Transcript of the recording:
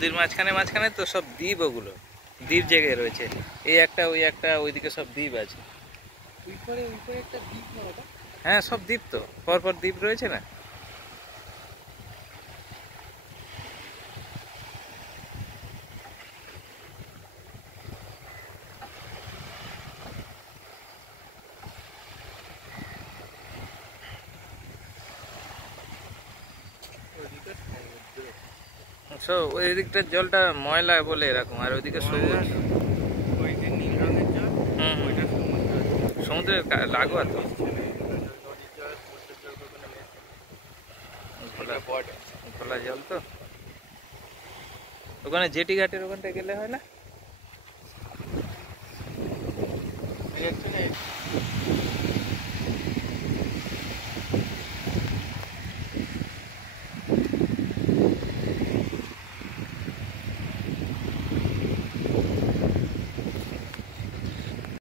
নদীর মাঝখানে মাঝখানে তো সব দ্বীপ, ওগুলো দ্বীপ জেগে রয়েছে। এই একটা, ওই একটা, ওইদিকে সব দ্বীপ আছে। একটা দ্বীপ না ওটা? হ্যাঁ, সব দ্বীপ তো, পরপর দ্বীপ রয়েছে না। সব ওই দিকটার জলটা ময়লা বলে এরকম, আর ওইদিকে সবুজ। ওই যে নীল রঙের জল, হুম, ওইটা সমুদ্র। সমুদ্রের লাগোয়া তো। নদীর জল, সমুদ্রের জল কখনো মেশে না। ঘোলা ওটা বট। ঘোলা জল তো। ওখানে জেটি ঘাটের ওখানটা গেলে হয় না? দেখতে নেই।